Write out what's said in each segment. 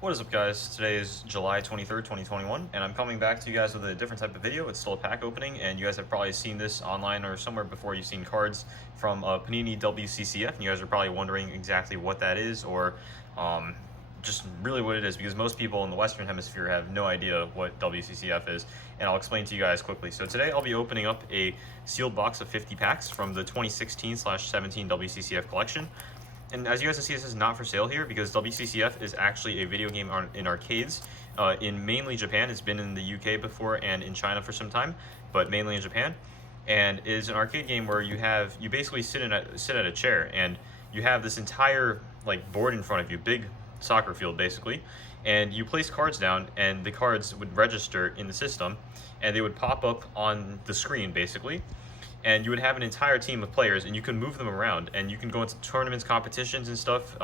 What is up, guys? Today is July 23rd, 2021, and I'm coming back to you guys with a different type of video. It's still a pack opening, and you guys have probably seen this online or somewhere before. You've seen cards from Panini WCCF, and you guys are probably wondering exactly what that is, or just really what it is, because most people in the Western Hemisphere have no idea what WCCF is, and I'll explain to you guys quickly. So today I'll be opening up a sealed box of 50 packs from the 2016/17 WCCF collection. And as you guys can see, this is not for sale here because WCCF is actually a video game in arcades in mainly Japan. It's been in the UK before and in China for some time, but mainly in Japan. And it is an arcade game where you basically sit at a chair, and you have this entire board in front of you, big soccer field basically, and you place cards down, and the cards would register in the system, and they would pop up on the screen basically. And you would have an entire team of players, and you can move them around, and you can go into tournaments, competitions and stuff,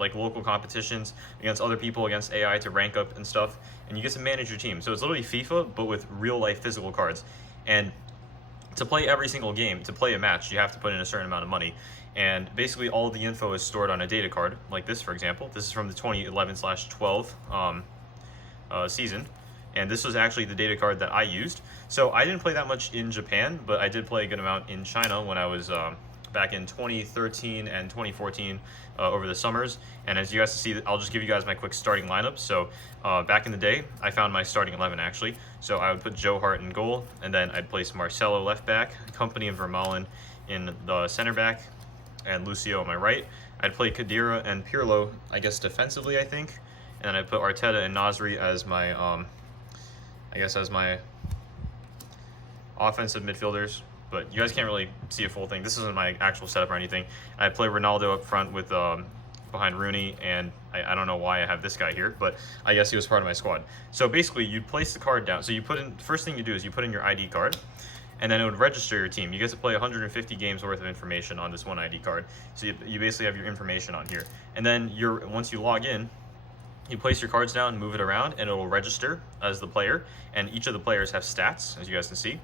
like local competitions against other people, against AI to rank up and stuff, and you get to manage your team. So it's literally FIFA, but with real life physical cards. And to play every single game, to play a match, you have to put in a certain amount of money. And basically all the info is stored on a data card, like this, for example. This is from the 2011/12 season. And this was actually the data card that I used. So I didn't play that much in Japan, but I did play a good amount in China when I was back in 2013 and 2014 over the summers. And as you guys see, I'll just give you guys my quick starting lineup. So back in the day, I found my starting 11 actually. So I would put Joe Hart in goal, and then I'd place Marcelo left back, Company and Vermaelen in the center back, and Lucio on my right. I'd play Khedira and Pirlo, I guess defensively, I think. And then I'd put Arteta and Nasri as my as my offensive midfielders, but you guys can't really see a full thing. This isn't my actual setup or anything. I play Ronaldo up front with behind Rooney, and I don't know why I have this guy here, but I guess he was part of my squad. So basically, you place the card down. So you put in, first thing you do is you put in your ID card, and then it would register your team. You get to play 150 games worth of information on this one ID card. So you basically have your information on here, and then once you log in, you place your cards down, move it around, and it will register as the player. And each of the players have stats, as you guys can see.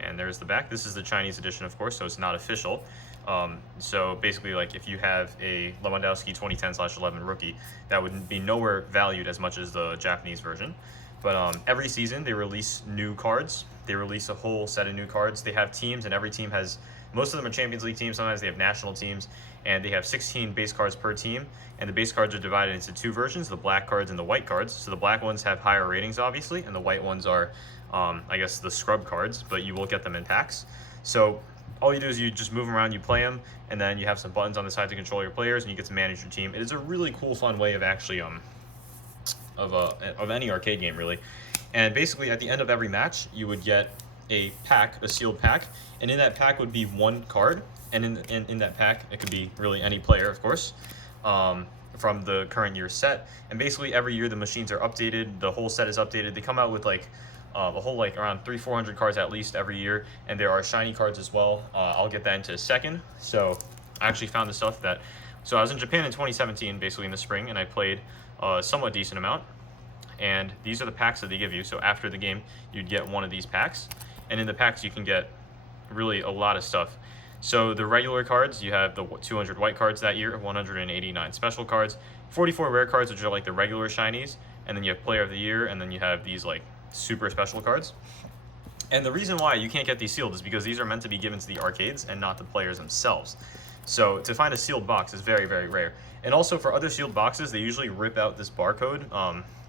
And there's the back. This is the Chinese edition, of course, so it's not official. So basically, like if you have a Lewandowski 2010/11 rookie, that would be nowhere valued as much as the Japanese version. But every season they release new cards. They release a whole set of new cards. They have teams, and every team has, most of them are Champions League teams. Sometimes they have national teams, and they have 16 base cards per team. And the base cards are divided into two versions, the black cards and the white cards. So the black ones have higher ratings, obviously, and the white ones are, I guess, the scrub cards, but you will get them in packs. So all you do is you just move them around, you play them, and then you have some buttons on the side to control your players, and you get to manage your team. It is a really cool, fun way of actually of any arcade game, really. And basically at the end of every match you would get a pack, a sealed pack, and in that pack would be one card, and in that pack it could be really any player, of course, from the current year's set. And basically every year the machines are updated, the whole set is updated. They come out with a whole around 300-400 cards at least every year, and there are shiny cards as well. I'll get that into a second. So I actually found the stuff that, so I was in Japan in 2017, basically in the spring, and I played a somewhat decent amount. And these are the packs that they give you. So after the game, you'd get one of these packs. And in the packs, you can get really a lot of stuff. So the regular cards, you have the 200 white cards that year, 189 special cards, 44 rare cards, which are like the regular shinies. And then you have Player of the Year, and then you have these super special cards. And the reason why you can't get these sealed is because these are meant to be given to the arcades and not the players themselves. So to find a sealed box is very, very rare. And also for other sealed boxes, they usually rip out this barcode,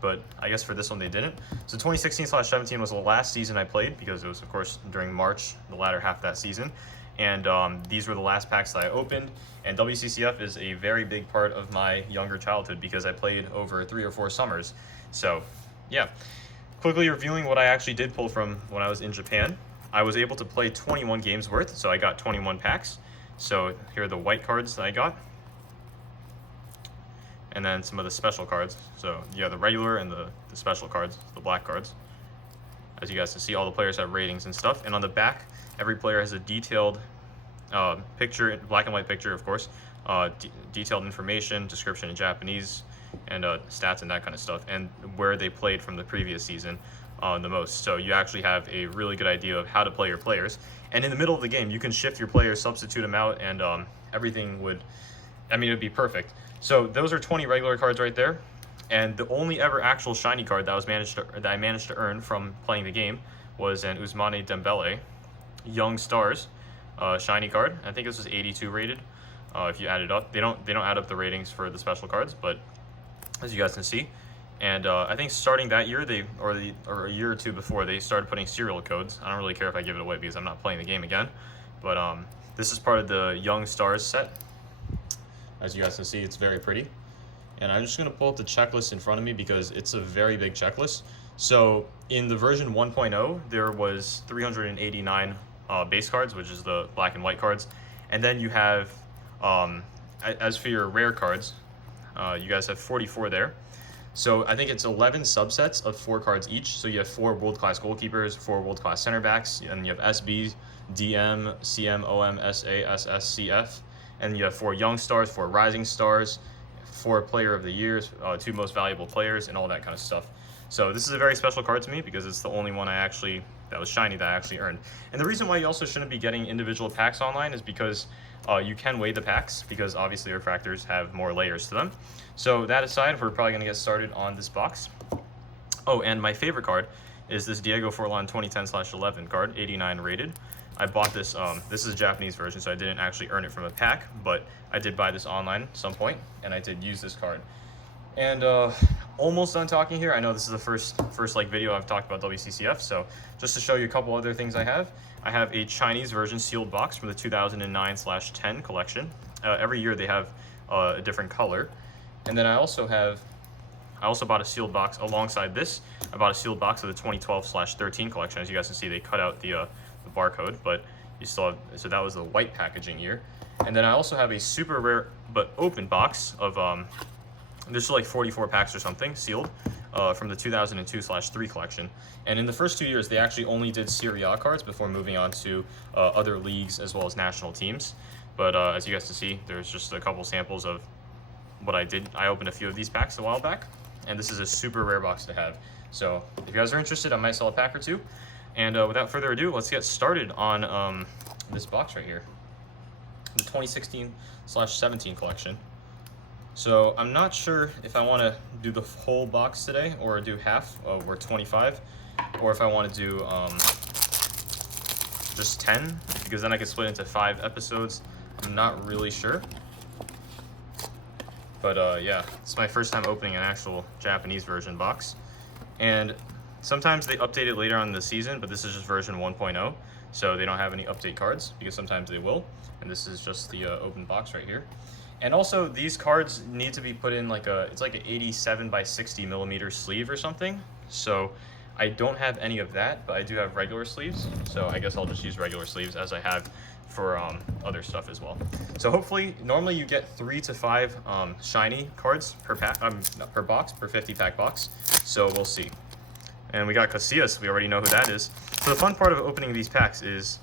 but I guess for this one they didn't. So 2016/17 was the last season I played, because it was, of course, during March, the latter half of that season. And these were the last packs that I opened. And WCCF is a very big part of my younger childhood because I played over 3 or 4 summers. So yeah, quickly reviewing what I actually did pull from when I was in Japan. I was able to play 21 games worth, so I got 21 packs. So here are the white cards that I got, and then some of the special cards. So yeah, the regular and the special cards, the black cards. As you guys can see, all the players have ratings and stuff. And on the back, every player has a detailed picture, black and white picture, of course, detailed information, description in Japanese, and stats and that kind of stuff, and where they played from the previous season the most. So you actually have a really good idea of how to play your players. And in the middle of the game, you can shift your players, substitute them out, and everything would, it would be perfect. So those are 20 regular cards right there. And the only ever actual shiny card that I managed to earn from playing the game was an Ousmane Dembele, Young Stars, shiny card. I think this was 82 rated. If you add it up, they don't add up the ratings for the special cards, but as you guys can see. And I think starting that year, or a year or two before, they started putting serial codes. I don't really care if I give it away because I'm not playing the game again. But this is part of the Young Stars set. As you guys can see, it's very pretty. And I'm just going to pull up the checklist in front of me because it's a very big checklist. So in the version 1.0, there was 389 base cards, which is the black and white cards. And then you have, as for your rare cards, you guys have 44 there. So I think it's 11 subsets of 4 cards each. So you have 4 world-class goalkeepers, 4 world-class center backs, and you have SB, DM, CM, OM, SA, SS, CF. And you have 4 young stars, 4 rising stars, 4 player of the years, 2 most valuable players, and all that kind of stuff. So this is a very special card to me because it's the only one that was shiny that I actually earned. And the reason why you also shouldn't be getting individual packs online is because you can weigh the packs, because obviously refractors have more layers to them. So that aside, we're probably going to get started on this box. Oh, and my favorite card is this Diego Forlan 2010/11 card, 89 rated. I bought this, this is a Japanese version, so I didn't actually earn it from a pack, but I did buy this online at some point, and I did use this card. And almost done talking here. I know this is the first like video I've talked about WCCF, so just to show you a couple other things I have a Chinese version sealed box from the 2009/10 collection. Every year they have a different color. And then I also bought a sealed box alongside this. I bought a sealed box of the 2012/13 collection. As you guys can see, they cut out the barcode, but you still have, so that was the white packaging year. And then I also have a super rare but open box of there's like 44 packs or something sealed from the 2002/3 collection. And in the first 2 years, they actually only did Serie A cards before moving on to other leagues as well as national teams. But as you guys can see, there's just a couple samples of what I did. I opened a few of these packs a while back, and this is a super rare box to have. So if you guys are interested, I might sell a pack or two. And without further ado, let's get started on this box right here, the 2016/17 collection. So I'm not sure if I want to do the whole box today or do half, or 25, or if I want to do just 10, because then I could split into 5 episodes. I'm not really sure. But yeah, it's my first time opening an actual Japanese version box. And sometimes they update it later on in the season, but this is just version 1.0, so they don't have any update cards, because sometimes they will. And this is just the open box right here. And also, these cards need to be put in it's like an 87x60 millimeter sleeve or something. So I don't have any of that, but I do have regular sleeves. So I guess I'll just use regular sleeves as I have for other stuff as well. So hopefully, normally you get 3 to 5 shiny cards per pack, per box, per 50-pack box. So we'll see. And we got Casillas. We already know who that is. So the fun part of opening these packs is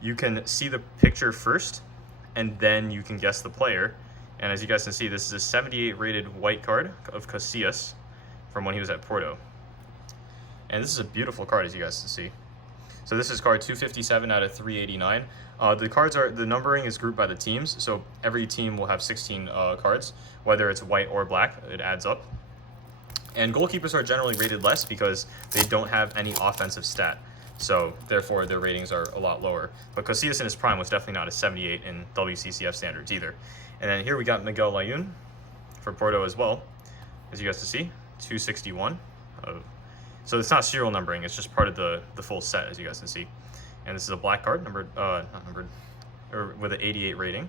you can see the picture first, and then you can guess the player. And as you guys can see, this is a 78 rated white card of Casillas from when he was at Porto. And this is a beautiful card, as you guys can see. So this is card 257 out of 389. The numbering is grouped by the teams. So every team will have 16 cards, whether it's white or black, it adds up. And goalkeepers are generally rated less because they don't have any offensive stat. So therefore their ratings are a lot lower. But Casillas in his prime was definitely not a 78 in WCCF standards either. And then here we got Miguel Layún for Porto as well, as you guys can see, 261. So it's not serial numbering, it's just part of the full set, as you guys can see. And this is a black card, with an 88 rating.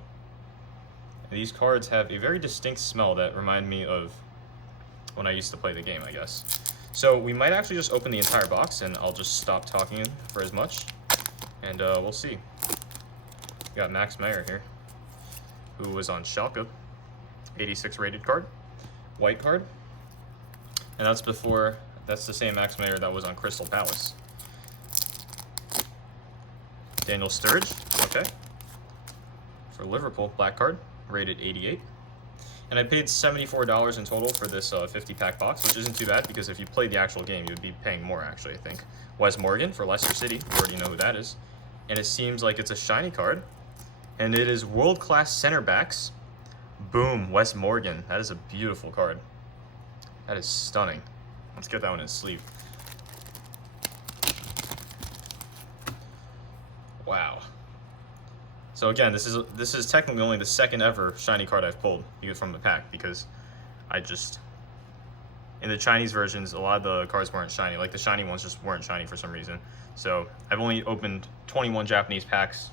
And these cards have a very distinct smell that remind me of when I used to play the game, I guess. So we might actually just open the entire box, and I'll just stop talking for as much, and we'll see. We got Max Meyer here, who was on Schalke, 86 rated card, white card, and that's the same Max Meyer that was on Crystal Palace. Daniel Sturridge, okay, for Liverpool, black card, rated 88. And I paid $74 in total for this 50-pack box, which isn't too bad, because if you played the actual game, you would be paying more, actually, I think. Wes Morgan for Leicester City, you already know who that is. And it seems like it's a shiny card. And it is world-class center backs. Boom, Wes Morgan. That is a beautiful card. That is stunning. Let's get that one in his sleeve. Wow. So again, this is technically only the second ever shiny card I've pulled from the pack, because in the Chinese versions, a lot of the cards weren't shiny. Like the shiny ones just weren't shiny for some reason. So I've only opened 21 Japanese packs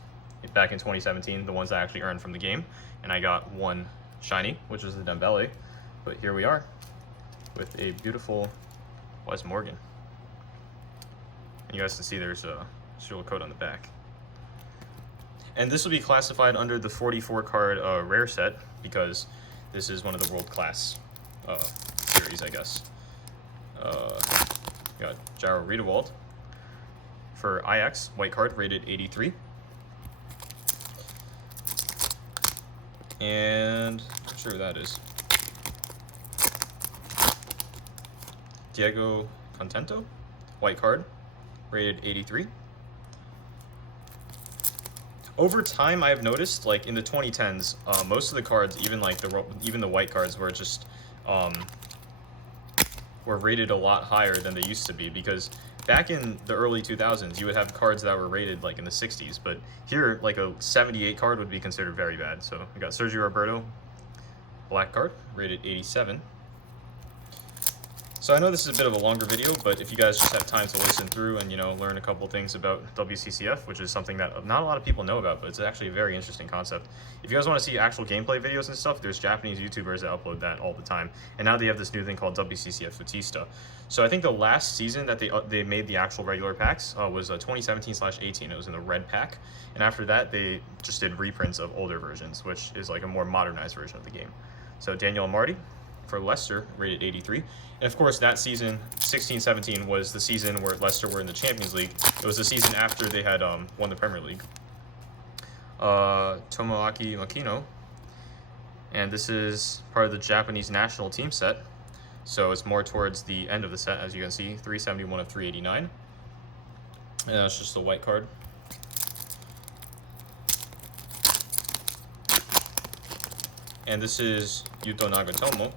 back in 2017, the ones I actually earned from the game, and I got one shiny, which was the Dembele. But here we are with a beautiful Wes Morgan. And you guys can see there's a serial code on the back. And this will be classified under the 44 card rare set, because this is one of the world class series, I guess. Got Jaro Riedewald for Ajax, white card, rated 83. And I'm not sure who that is. Diego Contento, white card, rated 83. Over time, I have noticed, like in the 2010s, most of the cards, even like the white cards, were just were rated a lot higher than they used to be, because back in the early 2000s, you would have cards that were rated like in the 60s, but here, like a 78 card would be considered very bad. So we got Sergio Roberto, black card, rated 87. So I know this is a bit of a longer video, but if you guys just have time to listen through and, you know, learn a couple things about WCCF, which is something that not a lot of people know about, but it's actually a very interesting concept. If you guys want to see actual gameplay videos and stuff, there's Japanese YouTubers that upload that all the time. And now they have this new thing called WCCF Futista. So I think the last season that they made the actual regular packs was 2017/18. It was in the red pack. And after that, they just did reprints of older versions, which is like a more modernized version of the game. So Daniel Amartey for Leicester, rated 83. And of course, that season, 16-17, was the season where Leicester were in the Champions League. It was the season after they had won the Premier League. Tomoaki Makino. And this is part of the Japanese national team set. So it's more towards the end of the set, as you can see, 371 of 389. And that's just the white card. And this is Yuto Nagatomo,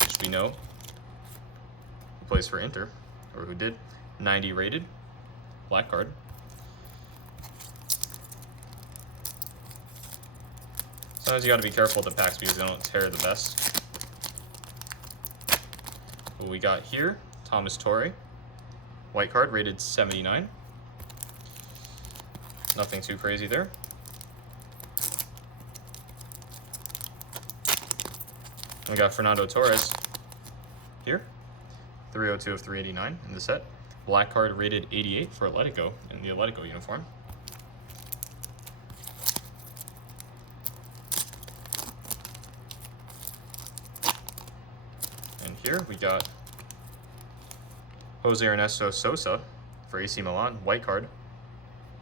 which we know, who plays for Inter, or who did, 90 rated, black card. Sometimes you gotta be careful with the packs because they don't tear the best. What we got here, Thomas Torre, white card, rated 79. Nothing too crazy there. We got Fernando Torres here, 302 of 389 in the set. Black card, rated 88 for Atletico in the Atletico uniform. And here we got Jose Ernesto Sosa for AC Milan, white card,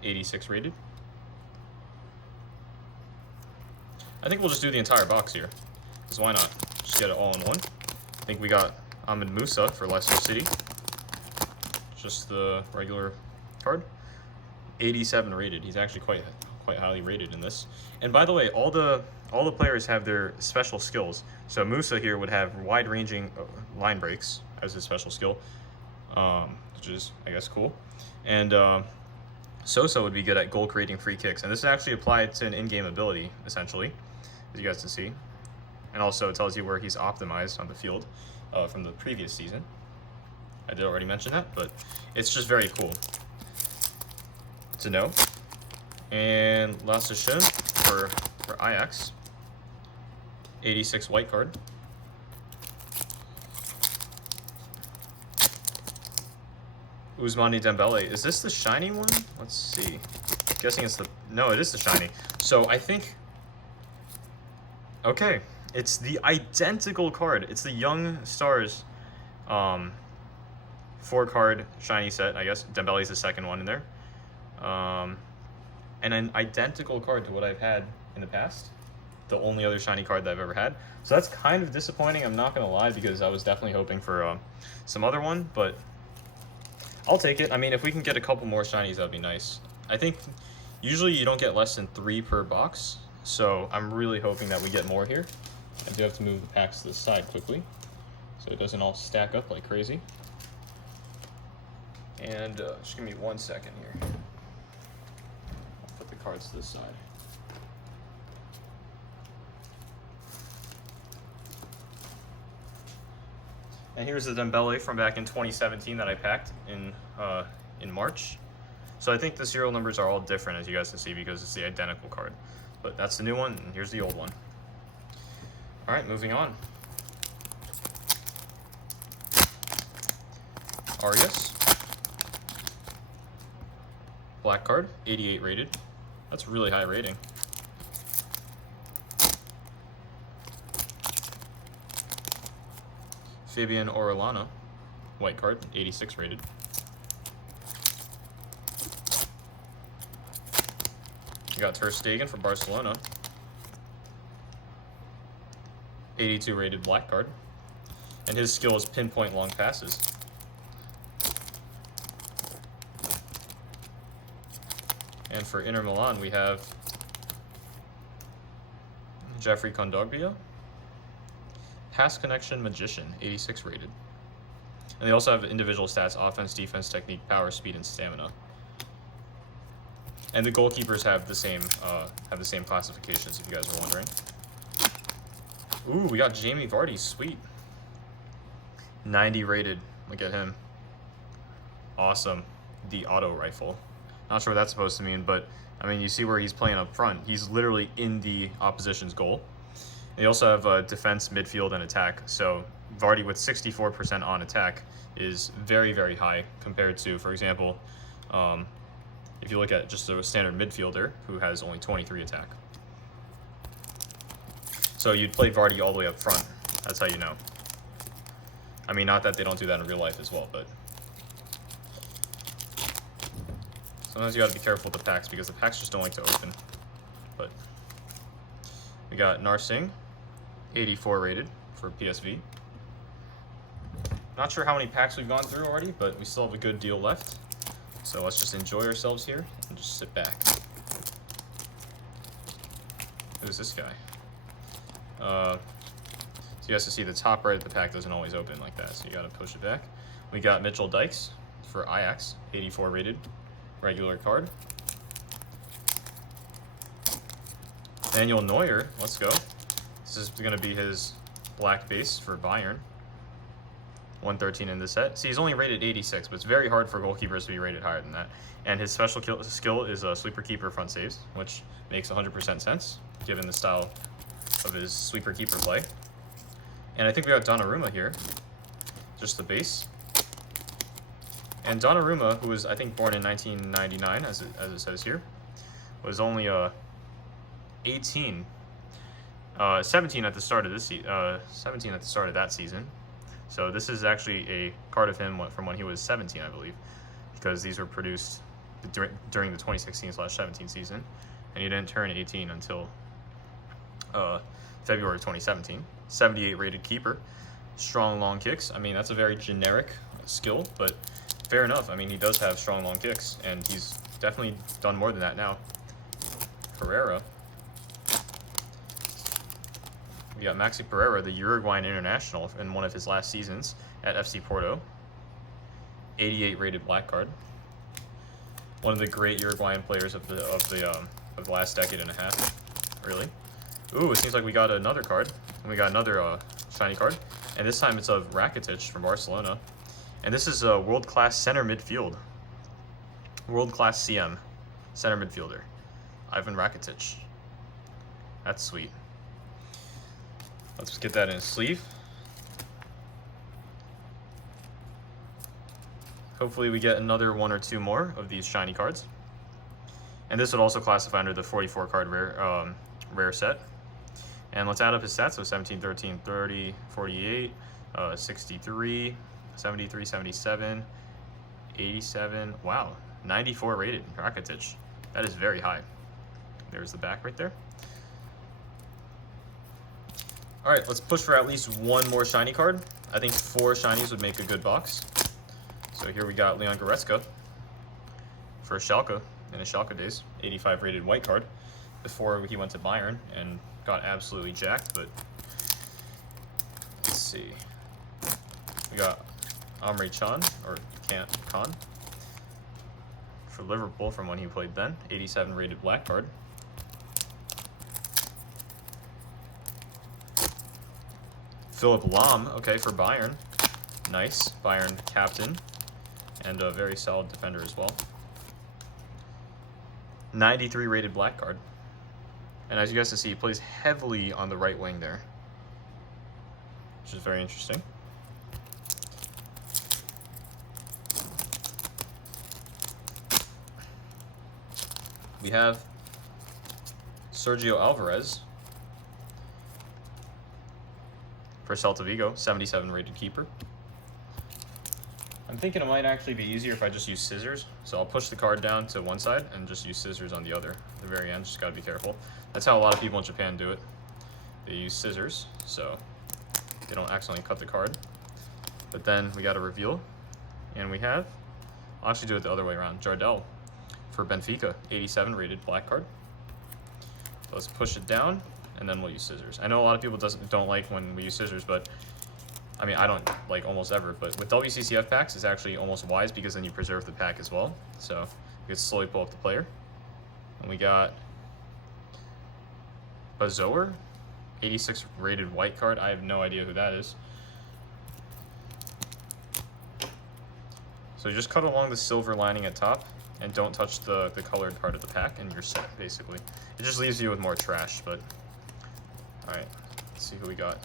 86 rated. I think we'll just do the entire box here, because why not? Just get it all in one. I think we got Ahmed Musa for Leicester City. Just the regular card. 87 rated. He's actually quite highly rated in this. And by the way, all the players have their special skills. So Musa here would have wide-ranging line breaks as his special skill, which is, I guess, cool. And Sosa would be good at goal-creating free kicks. And this is actually applied to an in-game ability, essentially, as you guys can see. And also it tells you where he's optimized on the field from the previous season. I did already mention that, but it's just very cool to know. And Lasse Schön for Ajax, 86 white card. Ousmane Dembele. Is this the shiny one? Let's see. I'm guessing it's the... No, it is the shiny. So I think... Okay. It's the identical card. It's the Young Stars 4-card shiny set, I guess. Dembele's the second one in there. And an identical card to what I've had in the past. The only other shiny card that I've ever had. So that's kind of disappointing, I'm not going to lie, because I was definitely hoping for some other one. But I'll take it. I mean, if we can get a couple more shinies, that would be nice. I think usually you don't get less than 3 per box. So I'm really hoping that we get more here. I do have to move the packs to the side quickly so it doesn't all stack up like crazy. And just give me 1 second here. I'll put the cards to the side. And here's the Dembele from back in 2017 that I packed in March. So I think the serial numbers are all different, as you guys can see, because it's the identical card. But that's the new one, and here's the old one. All right, moving on. Arias. Black card, 88 rated. That's really high rating. Fabian Orellana, white card, 86 rated. You got Ter Stegen for Barcelona, 82 rated black card. And his skill is pinpoint long passes. And for Inter Milan, we have Jeffrey Kondogbia, pass connection magician, 86 rated. And they also have individual stats: offense, defense, technique, power, speed, and stamina. And the goalkeepers have the same classifications, if you guys are wondering. Ooh, we got Jamie Vardy, sweet. 90 rated, look at him. Awesome. The auto rifle. Not sure what that's supposed to mean, but I mean, you see where he's playing up front. He's literally in the opposition's goal. They also have defense, midfield, and attack. So Vardy with 64% on attack is very, very high compared to, for example, if you look at just a standard midfielder who has only 23 attack. So you'd play Vardy all the way up front. That's how you know. I mean, not that they don't do that in real life as well, but sometimes you got to be careful with the packs because the packs just don't like to open. But we got Narsing, 84 rated for PSV. Not sure how many packs we've gone through already, but we still have a good deal left. So let's just enjoy ourselves here and just sit back. Who's this guy? So you guys can see the top right of the pack doesn't always open like that, so you gotta push it back. We got Mitchell Dykes for Ajax, 84 rated, regular card. Manuel Neuer, let's go. This is gonna be his black base for Bayern. 113 in the set. See, he's only rated 86, but it's very hard for goalkeepers to be rated higher than that. And his special skill is a sweeper keeper front saves, which makes 100% sense given the style of his sweeper keeper play. And I think we got Donnarumma here, just the base. And Donnarumma, who was I think born in 1999, as it says here, was only 17 at the start of this 17 at the start of that season. So this is actually a card of him from when he was 17, I believe, because these were produced during the 2016/17 season, and he didn't turn 18 until February 2017. 78 rated keeper, strong long kicks. I mean, that's a very generic skill, but fair enough. I mean, he does have strong long kicks, and he's definitely done more than that now. Pereira. We got Maxi Pereira, the Uruguayan international, in one of his last seasons at FC Porto. 88 rated black card. One of the great Uruguayan players of the last decade and a half, really. Ooh, it seems like we got another card. And we got another shiny card, and this time it's of Rakitic from Barcelona. And this is a world-class center midfield. World-class CM, center midfielder, Ivan Rakitic. That's sweet. Let's get that in a sleeve. Hopefully we get another one or two more of these shiny cards. And this would also classify under the 44 card rare set. And let's add up his stats. So 17, 13, 30, 48, 63, 73, 77, 87. Wow, 94 rated Rakitic. That is very high. There's the back right there. All right, let's push for at least one more shiny card. I think 4 shinies would make a good box. So here we got Leon Goretzka for Schalke in his Schalke days, 85 rated white card before he went to Bayern and got absolutely jacked, but let's see. We got Amri Chan, or Khan, for Liverpool from when he played then. 87 rated black card. Philip Lahm, okay, for Bayern. Nice. Bayern captain. And a very solid defender as well. 93 rated black card. And as you guys can see, he plays heavily on the right wing there, which is very interesting. We have Sergio Alvarez for Celta Vigo, 77 rated keeper. I'm thinking it might actually be easier if I just use scissors. So I'll push the card down to one side and just use scissors on the other. At the very end, just gotta be careful. That's how a lot of people in Japan do it. They use scissors, so they don't accidentally cut the card. But then we got a reveal, and we have, I'll actually do it the other way around, Jardel for Benfica, 87 rated black card. So let's push it down, and then we'll use scissors. I know a lot of people don't like when we use scissors, but I mean, I don't like almost ever, but with WCCF packs, it's actually almost wise because then you preserve the pack as well. So you can slowly pull up the player. And we got Bazoer, 86 rated white card. I have no idea who that is. So just cut along the silver lining at top and don't touch the colored part of the pack and you're set, basically. It just leaves you with more trash, but all right, let's see who we got.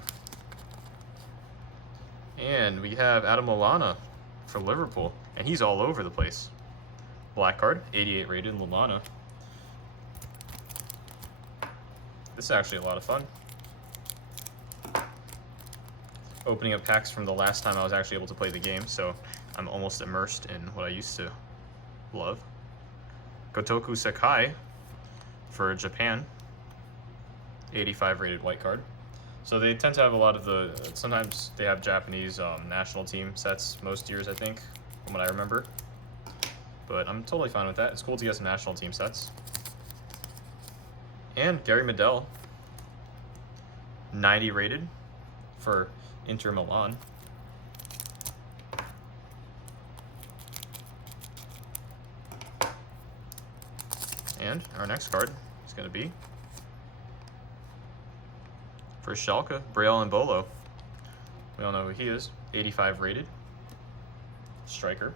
And we have Adam Lallana for Liverpool, and he's all over the place. Black card, 88 rated Lallana. This is actually a lot of fun. Opening up packs from the last time I was actually able to play the game, so I'm almost immersed in what I used to love. Gotoku Sakai for Japan, 85 rated white card. So they tend to have a lot of the, sometimes they have Japanese national team sets most years, I think, from what I remember. But I'm totally fine with that. It's cool to get some national team sets. And Gary Medel, 90 rated for Inter Milan. And our next card is going to be for Schalke, Braille and Bolo. We all know who he is. 85 rated. Striker.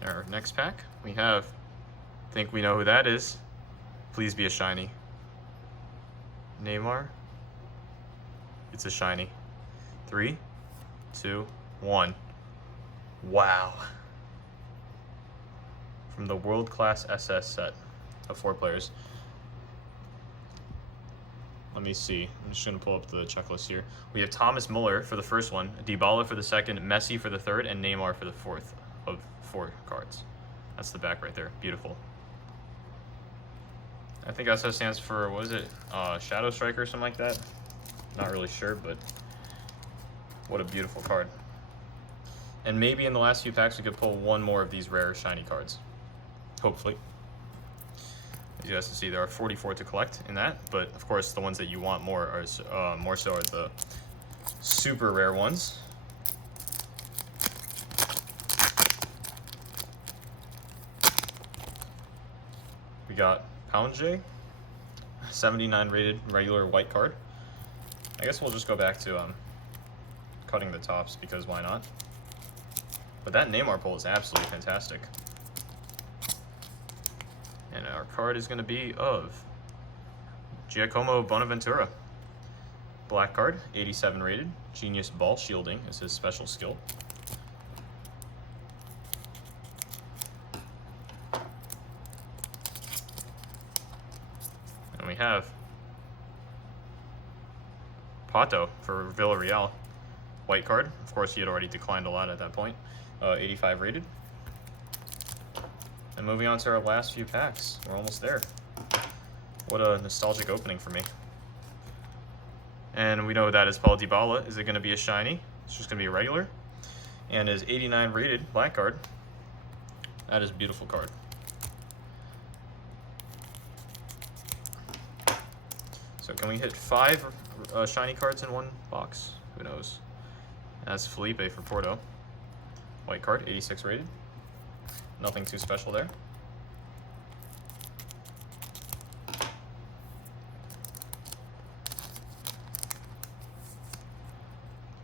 In our next pack, we have, I think we know who that is. Please be a shiny. Neymar. It's a shiny. 3, 2, 1. Wow. From the World Class SS set of 4 players. Let me see. I'm just going to pull up the checklist here. We have Thomas Muller for the first one, Dybala for the second, Messi for the third, and Neymar for the fourth of 4 cards. That's the back right there. Beautiful. I think SS stands for, what is it? Shadow Striker or something like that? Not really sure, but what a beautiful card. And maybe in the last few packs we could pull one more of these rare shiny cards. Hopefully. As you guys can see, there are 44 to collect in that, but of course the ones that you want more are more so are the super rare ones. We got Poundje, 79 rated regular white card. I guess we'll just go back to cutting the tops because why not? But that Neymar pull is absolutely fantastic. And our card is going to be of Giacomo Bonaventura. Black card, 87 rated. Genius Ball Shielding is his special skill. And we have Pato for Villarreal. White card. Of course, he had already declined a lot at that point. 85 rated. And moving on to our last few packs. We're almost there. What a nostalgic opening for me. And we know that is Paul Dybala. Is it going to be a shiny? It's just going to be a regular. And his 89 rated black card. That is a beautiful card. So can we hit 5 shiny cards in one box? Who knows? That's Felipe for Porto. White card, 86 rated. Nothing too special there.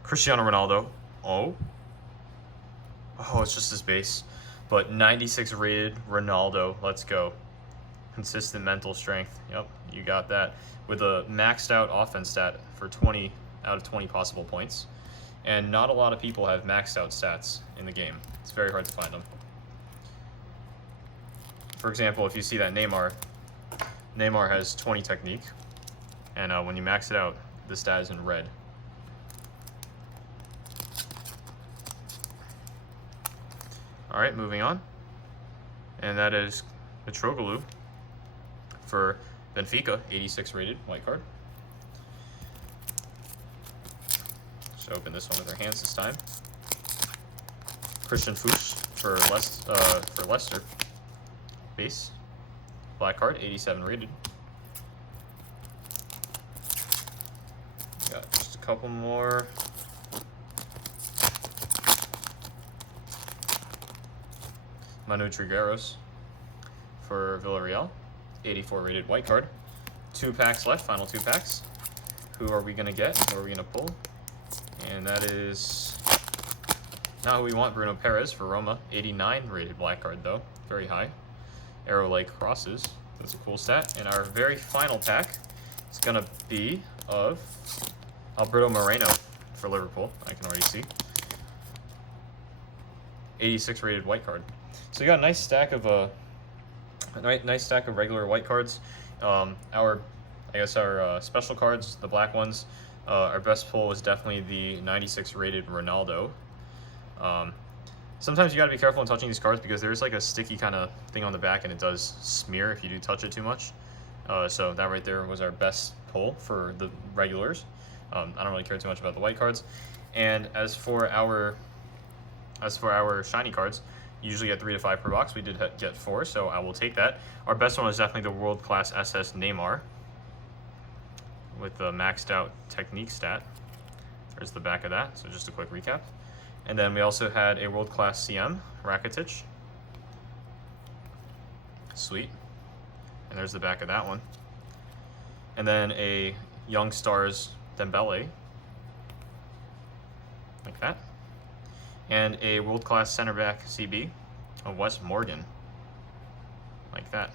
Cristiano Ronaldo. Oh, it's just his base. But 96 rated Ronaldo. Let's go. Consistent mental strength. Yep, you got that. With a maxed out offense stat for 20 out of 20 possible points. And not a lot of people have maxed out stats in the game. It's very hard to find them. For example, if you see that Neymar has 20 technique. And when you max it out, the stat is in red. All right, moving on. And that is Mitroglou for Benfica, 86 rated, white card. Just open this one with our hands this time. Christian Fuchs for Leicester, base, black card, 87 rated. Got just a couple more. Manu Trigueros for Villarreal, 84 rated, white card. 2 packs left, final 2 packs. Who are we going to get? Who are we going to pull? And that is not who we want, Bruno Perez for Roma, 89 rated, black card though, very high. Arrow-like crosses, that's a cool stat. And our very final pack is going to be of Alberto Moreno for Liverpool, I can already see. 86 rated, white card. So you got a nice stack of regular white cards. Our special cards, the black ones. Our best pull is definitely the 96 rated Ronaldo. Sometimes you got to be careful in touching these cards because there's like a sticky kind of thing on the back and it does smear if you do touch it too much. So that right there was our best pull for the regulars. I don't really care too much about the white cards. And as for our shiny cards, you usually get 3 to 5 per box. We did get 4, so I will take that. Our best one is definitely the world-class SS Neymar with the maxed out technique stat. There's the back of that, so just a quick recap. And then we also had a world-class CM, Rakitic. Sweet. And there's the back of that one. And then a Young Stars Dembele, like that. And a world-class center back CB of Wes Morgan, like that.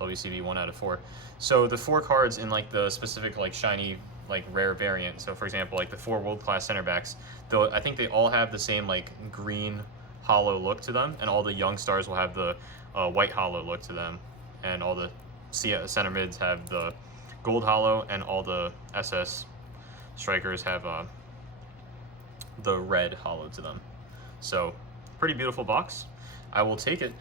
WCB 1 out of 4. So the 4 cards in like the specific like shiny like rare variant. So for example, like the 4 world-class center backs, though I think they all have the same like green hollow look to them, and all the young stars will have the white hollow look to them, and all the center mids have the gold hollow, and all the SS strikers have the red hollow to them. So pretty beautiful box. I will take it.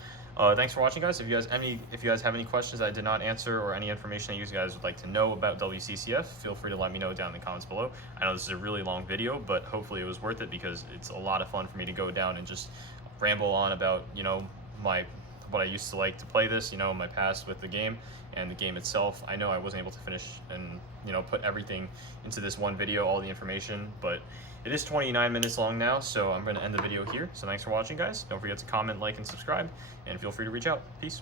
Thanks for watching, guys. If you guys have any questions I did not answer, or any information that you guys would like to know about WCCF, feel free to let me know down in the comments below. I know this is a really long video, but hopefully it was worth it because it's a lot of fun for me to go down and just ramble on about, you know, what I used to like to play this, you know, my past with the game and the game itself. I know I wasn't able to finish and, you know, put everything into this one video, all the information, but it is 29 minutes long now, so I'm going to end the video here. So thanks for watching, guys. Don't forget to comment, like, and subscribe, and feel free to reach out. Peace.